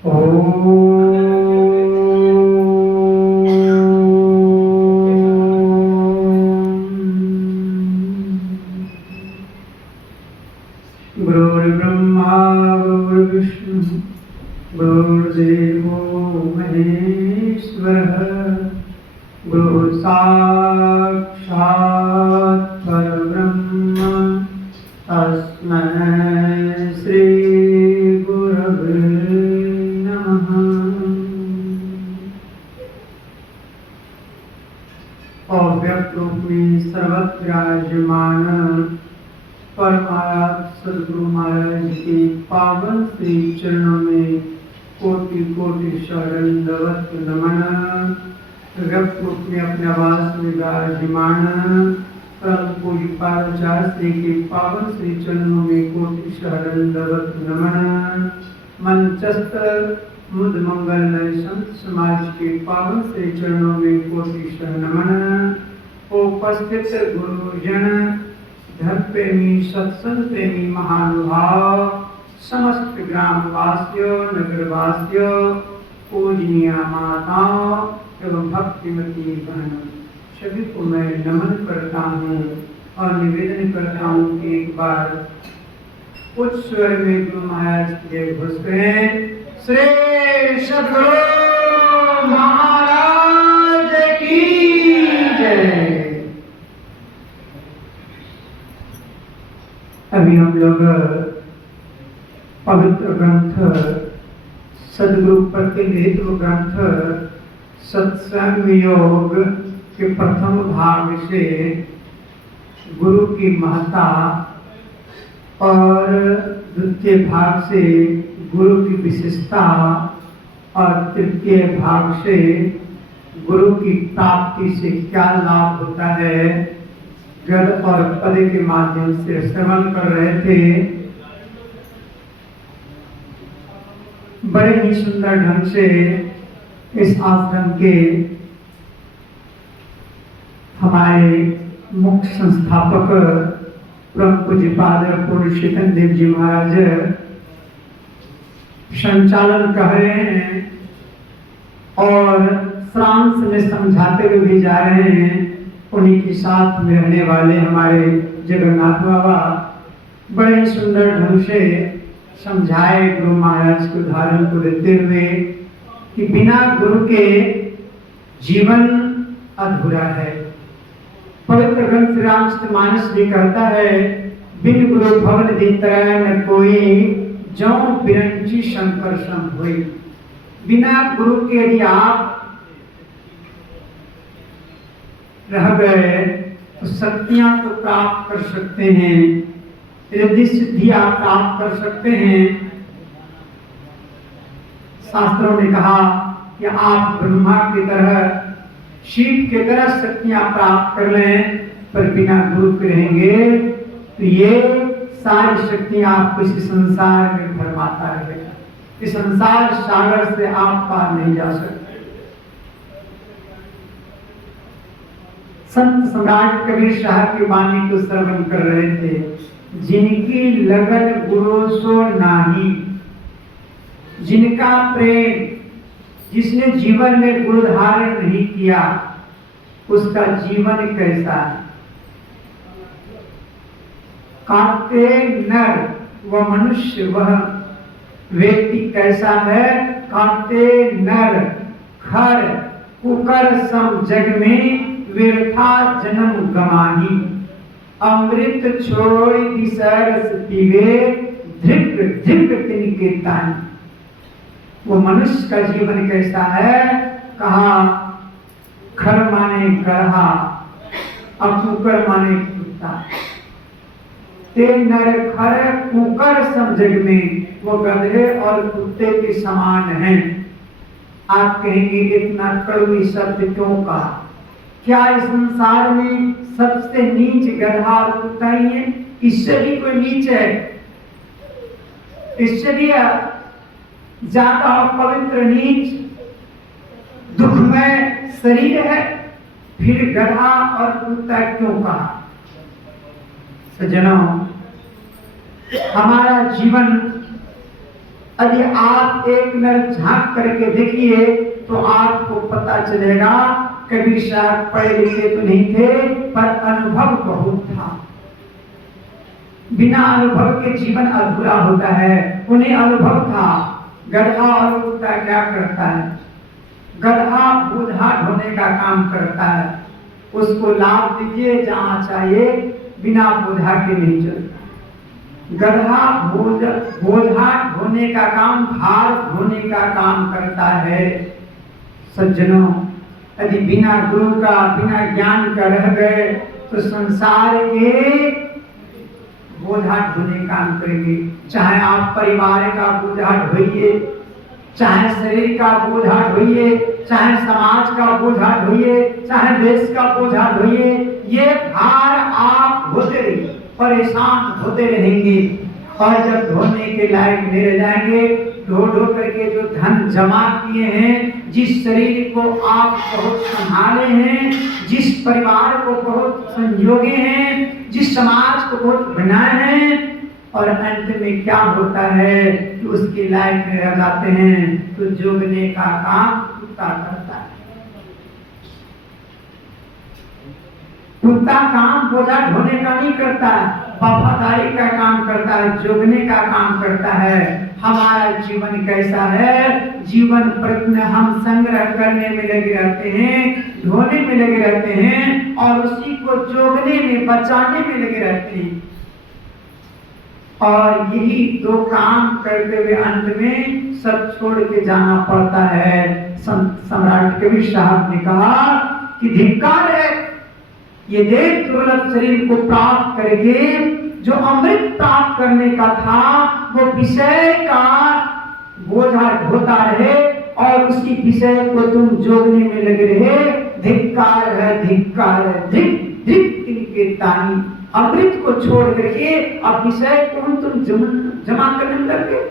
गुरुर्ब्रह्मा गुरुर्विष्णु गुरुर्देवो महेश्वरः गुरुः साक्षात् परब्रह्म तस्मै श्री गुरवे नमः। अव्यक्त रूप में सर्वत्र विराजमान परमाया सद्गुरु महाराज के पावन श्री चरणों में कोटि कोटि शरणवत नमन। व्यक्त रूप में अपने आवास में विराजमान परम पूज्य पादचार्य के पावन श्री चरणों में कोटि शरणवत नमन। मंचस्थ मुद मंगलमय संत समाज के पावन श्री चरणों में कोटि शरण नमन। उपस्थित गुरुजन, धर्म प्रेमी, सत्संग प्रेमी महानुभाव, समस्त ग्रामवासियों, नगरवासियों, पूजनीय माताओं एवं भक्तिमती बहनों, सभी को मैं नमन करता हूँ और निवेदन करता हूँ कि एक बार उच्च स्वर में गुरु महाराज के घोष करें, श्री सद्गुरु महाराज की जय। अभी हम लोग पवित्र ग्रंथ सद्गुरु प्रतिनिधित्व ग्रंथ सत्संग योग के प्रथम भाग से गुरु की महत्ता और द्वितीय भाग से गुरु की विशेषता और तृतीय भाग से गुरु की प्राप्ति से क्या लाभ होता है गद और पद के माध्यम से श्रवण कर रहे थे। बड़े ही सुंदर ढंग से इस आश्रम के हमारे मुख्य संस्थापक परम पूज्यपाद पूज्य चेतन देव जी महाराज संचालन कर रहे हैं और फ्रांस में समझाते हुए भी जा रहे हैं। उन्हीं के साथ में रहने वाले हमारे जगन्नाथ बाबा बड़े सुंदर ढंग से समझाए गुरु महाराज के उदाहरण को देते हुए कि बिना गुरु के जीवन अधूरा है। पवित्र ग्रंथ श्री रामचरितमानस भी कहता है, बिन गुरु भवन दितरै न कोई, जौ बिरंची शंकर सम होई। बिना गुरु के यदि आप रह गए तो शक्तियां तो प्राप्त कर सकते हैं, रिद्धि सिद्धि आप प्राप्त कर सकते हैं। शास्त्रों ने कहा कि आप ब्रह्मा की तरह, शिव की तरह शक्तियां प्राप्त कर लें, पर बिना गुरु के रहेंगे तो ये सारी शक्तियां आपको इस संसार में भरमाता रहेगा। इस संसार सागर से आप पार नहीं जा सकते। संत सम्राट कबीर साहब की वाणी को श्रवण कर रहे थे, जिनकी लगन गुरु सो नाही, जिनका प्रेम, जिसने जीवन में गुरु धारण नहीं किया, उसका जीवन कैसा है। कांटे नर व मनुष्य, वह व्यक्ति कैसा है। कांटे नर खर कुकर सम जग में, व्यर्था जन्म गमाही। अमृत छोड़ दिसरस पीवे, धृक धृक तिनके तानी। वो मनुष्य का जीवन कैसा है। कहा खर माने गढ़ा, अब कुकर माने कुत्ता। ते नर खर कुकर सम जग में, वो गधे और कुत्ते के समान हैं। आप कहेंगे इतना कड़वी शब्द क्यों कहा। क्या इस संसार में सबसे नीच गधा और कुत्ता ही है? इससे भी कोई नीच है? इससे भी ज्यादा पवित्र नीच दुखमय शरीर है, फिर गधा और कुत्ता क्यों कहा। सज्जनों, हमारा जीवन यदि आप एक मिनट झांक करके देखिए तो आपको पता चलेगा कबीर साहब पढ़े लिखे तो नहीं थे, पर अनुभव बहुत था। बिना अनुभव के जीवन अधूरा होता है। उन्हें अनुभव था। गधा और कुत्ता क्या करता है? गधा बोझा ढोने का काम करता है, उसको लाभ दीजिए जहां चाहिए, बिना बोझा के नहीं चलता। गधा बोझा ढोने का काम, भार ढोने का काम करता है। सज्जनों, यदि बिना गुरु का, बिना ज्ञान का रह गए तो संसार के बोझा ढोने काम करेंगे। चाहे आप परिवार का बोझा ढोइए, चाहे शरीर का बोझा ढोइए, चाहे समाज का बोझा ढोइए, चाहे देश का बोझा ढोइए, ये भार आप ढोते रहिए, परेशान होते रहेंगे। और जब ढोने के लायक नहीं रह जाएंगे, ढो ढो करके जो धन जमा किए हैं, जिस शरीर को आप बहुत संभाले हैं, जिस परिवार को बहुत संजोगे हैं, जिस समाज को बहुत बनाए हैं, और अंत में क्या होता है कि उसके लायक रह जाते हैं तो जोगने का काम कुत्ता करता है। कुत्ता काम बोझा ढोने का नहीं करता, वफादारी का काम करता है, जोगने का काम करता है। हमारा जीवन कैसा है? जीवन प्रश्न हम संग्रह करने में लगे रहते हैं, ढोने में लगे रहते हैं, और उसी को जोगने में, बचाने में लगे रहते हैं। और यही दो काम करते हुए अंत में सब छोड़ के जाना पड़ता है। सम्राट कबीर साहब ने कहा कि धिक्कार है, ये देह दुर्लभ शरीर को प्राप्त करके जो अमृत प्राप्त करने का था, वो विषय का बोझा ढोता रहे और उसी विषय को तुम जोगने में लगे रहे। धिक्कार है, धिक्कार है, धिक धिक इनके तानी। अमृत को छोड़ करके अब विषय को तुम जमा करने में लग गए।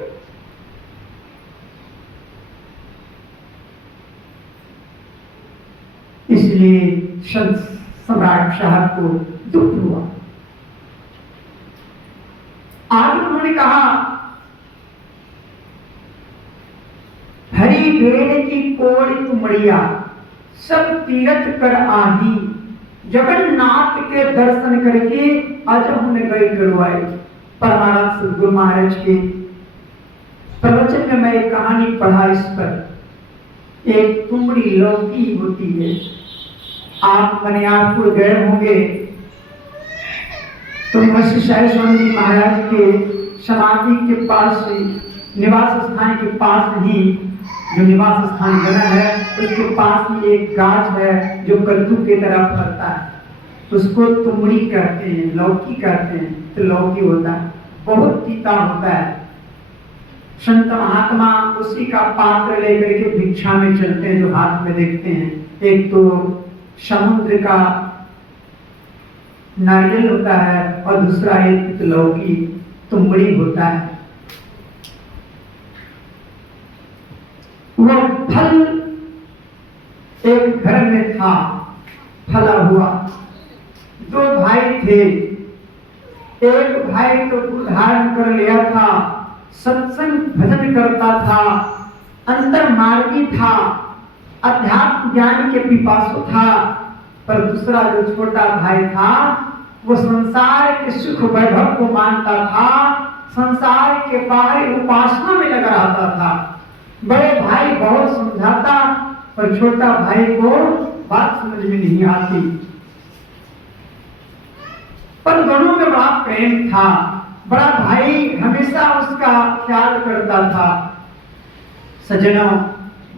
इसलिए सम्राट साहब को दुख हुआ। आगे उन्होंने कहा, हरी भेड़ की कोड़ तुमड़िया सब तीरथ कर आही, जगन्नाथ के दर्शन करके अजब में गई गड़वाई। परमानंद सदगुरु महाराज के प्रवचन में मैं एक कहानी पढ़ा इस पर। एक तुमड़ी लौकी होती है। आप मनियारपुर गए होंगे तो महर्षि स्वामी जी महाराज के समाधि के पास, निवास स्थान के पास ही, जो निवास स्थान बना है उसके पास ही एक गाछ है जो कद्दू की तरह फलता है, उसको तुमड़ी कहते हैं, लौकी कहते हैं। तो लौकी होता है, बहुत तीता होता है। संत महात्मा उसी का पात्र लेकर के भिक्षा में चलते हैं, जो हाथ में देखते हैं। एक तो समुद्र का नारियल होता है और दूसरा एक लौकी तुमड़ी होता है। वह फल एक घर में था, फला हुआ। दो भाई थे। एक भाई तो गुरु धारण कर लिया था, सत्संग भजन करता था, अंतर मार्गी था, अध्यात्म ज्ञान के पिपासु था। पर दूसरा जो छोटा भाई था, वो संसार के सुख वैभव को मानता था, संसार के बाहरी उपासना में लगा रहता था। बड़े भाई बहुत समझाता, पर छोटा भाई को बात समझ में नहीं आती। पर दोनों में बड़ा प्रेम था। बड़ा भाई हमेशा उसका ख्याल करता था। सज्जनों,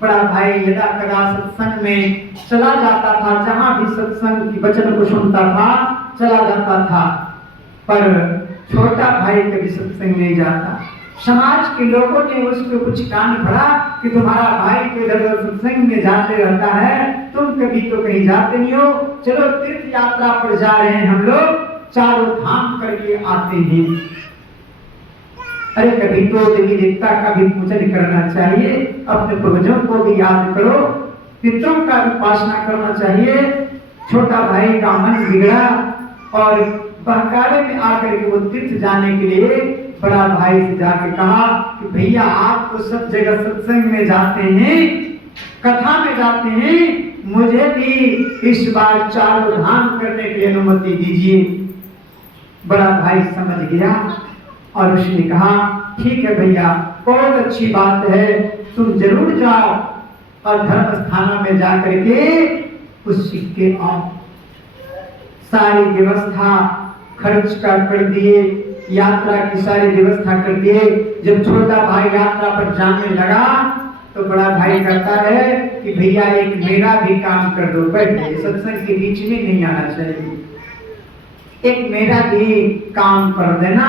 बड़ा भाई यदा कदा सत्संग में चला जाता था, जहां भी सत्संग की वचन को सुनता था चला जाता था, पर छोटा भाई कभी सत्संग नहीं जाता। समाज के लोगों ने उसको कुछ कान भरा कि तुम्हारा भाई तो इधर सत्संग में जाते रहता है, तुम कभी तो कहीं जाते नहीं हो, चलो तीर्थ यात्रा पर जा रहे हैं हम लोग, चारों धाम करके आते हैं। अरे कभी तो देवी देवता का भी पूजन करना चाहिए, अपने पूर्वजों को भी याद करो, पितरों का भी उपासना करना चाहिए। छोटा भाई का मन बिगड़ा और बहकावे में आकर के वो तीर्थ जाने के लिए बड़ा भाई से जाके कहा कि भैया आप तो सब जगह सत्संग में जाते हैं, कथा में जाते हैं, मुझे भी इस बार चारों धाम करने की अनुमति दीजिए। बड़ा भाई समझ गया और उसने कहा ठीक है भैया, बहुत अच्छी बात है, तुम जरूर जाओ और धर्म स्थानों में जाकर के कुछ सीख के आओ। सारी व्यवस्था खर्च कर दिए, यात्रा की सारी व्यवस्था कर दिए। जब छोटा भाई यात्रा पर जाने लगा तो बड़ा भाई कहता है कि भैया एक मेरा भी काम कर दो, बैठे सत्संग के बीच में नहीं आना चाहिए, एक मेरा भी काम कर देना।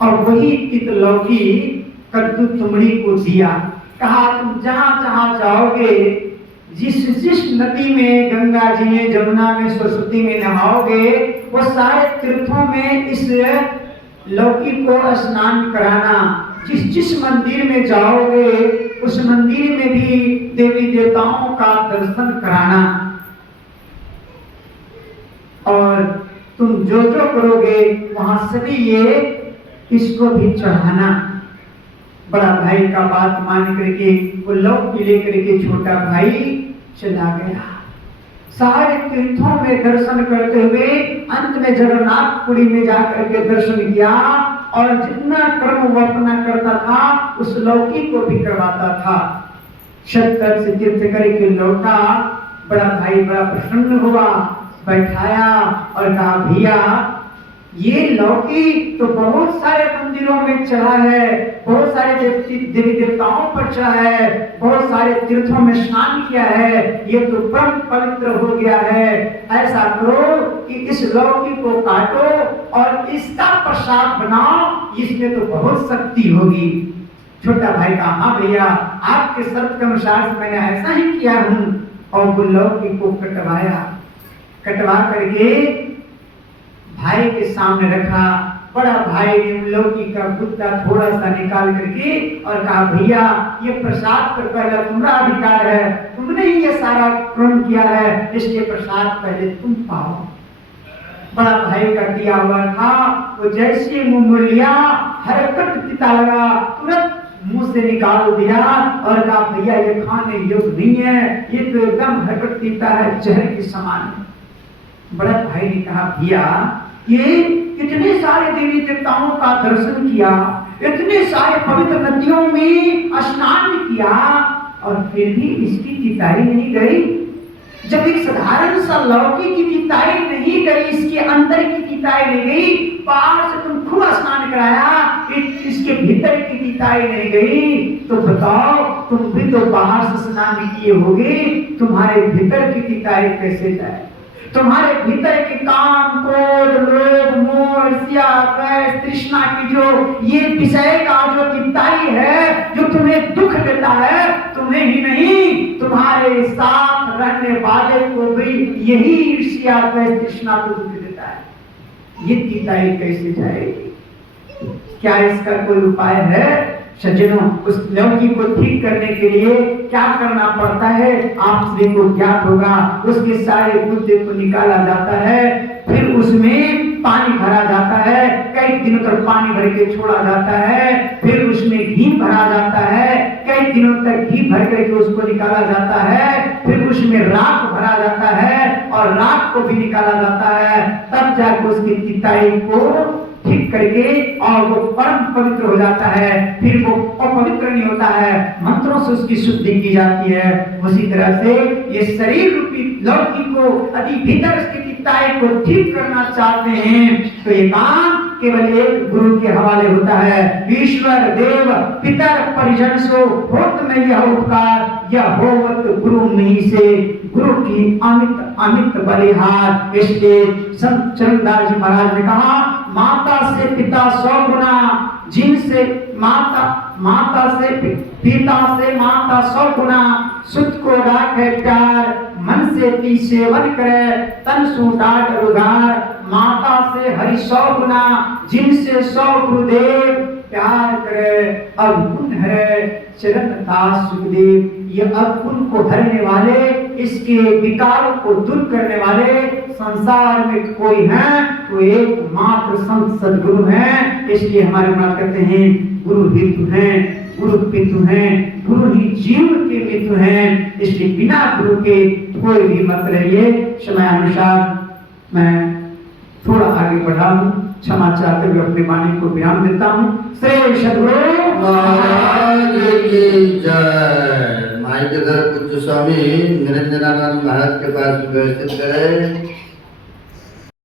और वही तितलौकी कद्दू तुमड़ी को दिया, कहा तुम जहां जहां जाओगे, जिस जिस नदी में, गंगा जी में, जमुना में, सरस्वती में नहाओगे, वो सारे तीर्थों में इस लौकी को स्नान कराना। जिस जिस मंदिर में जाओगे उस मंदिर में भी देवी देवताओं का दर्शन कराना, और तुम जो जो करोगे वहां सभी ये इसको भी चढ़ाना। बड़ा भाई का बात मान करके वो लौकी लेकर के छोटा भाई चला गया। सारे तीर्थों में दर्शन करते हुए अंत में जगन्नाथपुरी में जाकर के दर्शन किया, और जितना कर्म वो अपना करता था उस लौकी को भी करवाता था। शतक से तीर्थ करके लौटा, बड़ा भाई बड़ा प्रसन्न हुआ, बैठाया और कहा भैया ये लौकी तो बहुत सारे मंदिरों में चढ़ा है, बहुत सारे देवी देवताओं पर चढ़ा है, बहुत सारे तीर्थों में स्नान किया है, ये तो परम पवित्र हो गया है। ऐसा करो कि इस लौकी को काटो और इसका प्रसाद बनाओ, इसमें तो बहुत शक्ति होगी। छोटा भाई कहा हाँ भैया, आपके शर्त के अनुसार से मैंने ऐसा ही किया हूं। और वो लौकी को कटवाया, कटवा करके भाई के सामने रखा। बड़ा भाई ने लौकी का गुद्दा थोड़ा सा निकाल करके और कहा भैया ये प्रसाद पर पहले तुम्हारा अधिकार है, तुमने ही ये सारा कर्म किया है, इसलिए प्रसाद पहले तुम पाओ। बड़ा भाई का दिया हुआ था, वो जैसे मुंह में लिया हरकत पिता लगा, तुरंत मुंह से निकाल दिया और कहा भैया ये खाने योग्य नहीं है, ये तो एकदम हरकत पीता है, जहर के समान। बड़ा भाई ने कहा भैया ये इतने सारे देवी देवताओं का दर्शन किया, इतने सारे पवित्र नदियों में स्नान किया, और फिर भी इसकी तिताई नहीं गई। जब एक साधारण सा लौकी की तिताई नहीं गई, इसके अंदर की तिताई नहीं गई, बाहर से तुम खूब स्नान कराया, इसके भीतर की तिताई नहीं गई, तो बताओ तुम भी तो बाहर से स्नान किए होगे, तुम्हारे भीतर की तिताई कैसे जाए? तुम्हारे भीतर के काम, क्रोध, लोभ, मोह, ईर्ष्या, द्वेष, तृष्णा की जो ये विषय का जो तिताई है, जो तुम्हें दुख देता है, तुम्हें ही नहीं तुम्हारे साथ रहने वाले को भी यही ईर्ष्या, द्वेष, तृष्णा को दुख देता है। ये तिताई कैसे जाएगी? क्या इसका कोई उपाय है? सज्जनों, उस लौकी को ठीक करने के लिए क्या करना पड़ता है आप सभी को ज्ञात होगा। उसके सारे गुद्दे को निकाला जाता है, फिर उसमें पानी भरा जाता है, कई दिनों तक पानी भर के छोड़ा जाता है, फिर उसमें घी भरा जाता है, कई दिनों तक घी भर करके उसको निकाला जाता है, फिर उसमें राख भरा जाता है और राख को भी निकाला जाता है, तब जाकर उसकी तिताई को ठीक करके और वो परम पवित्र हो जाता है। फिर वो अपवित्र नहीं होता है, मंत्रों से उसकी शुद्धि की जाती है। उसी तरह से ये शरीर रूपी लौकी को यदि भीतर उसकी तिताई को ठीक करना चाहते हैं तो ये काम केवल एक गुरु के हवाले होता है। ईश्वर देव पितर परिजन सो होत में यह उपकार, यह होवत गुरु नहीं से, गुरु की अमित अमित बलिहार। इसलिए संत चरणदास जी महाराज ने कहा माता से पिता 100 गुना, जिनसे माता से पिता से माता 100 गुना, सुत को राखे प्यार, मन से ती सेवन करे, तन सु डाट उधार। माता से हरि 100 गुना, जिनसे 100 गुरुदेव प्यार करे, अब गुण है चरण दास सुखदेव, ये अवगुण को हरने वाले, इसके विकारों को दूर करने वाले संसार में कोई है तो एकमात्र संत सद्गुरु हैं। इसलिए हमारे महाराज कहते हैं गुरु हितु हैं, गुरु पितु हैं, गुरु ही जीव के मितु हैं। इसलिए बिना गुरु के कोई भी मत रहिए। समय अनुसार मैं थोड़ा आगे बढ़ा हूँ, क्षमा चाहते हुए अपनी वाणी को विराम देता हूँ। श्री सद्गुरु महाराज की जय। माई के घर पूज्य स्वामी निरंजनानंद महाराज के पास व्यवस्थित करें।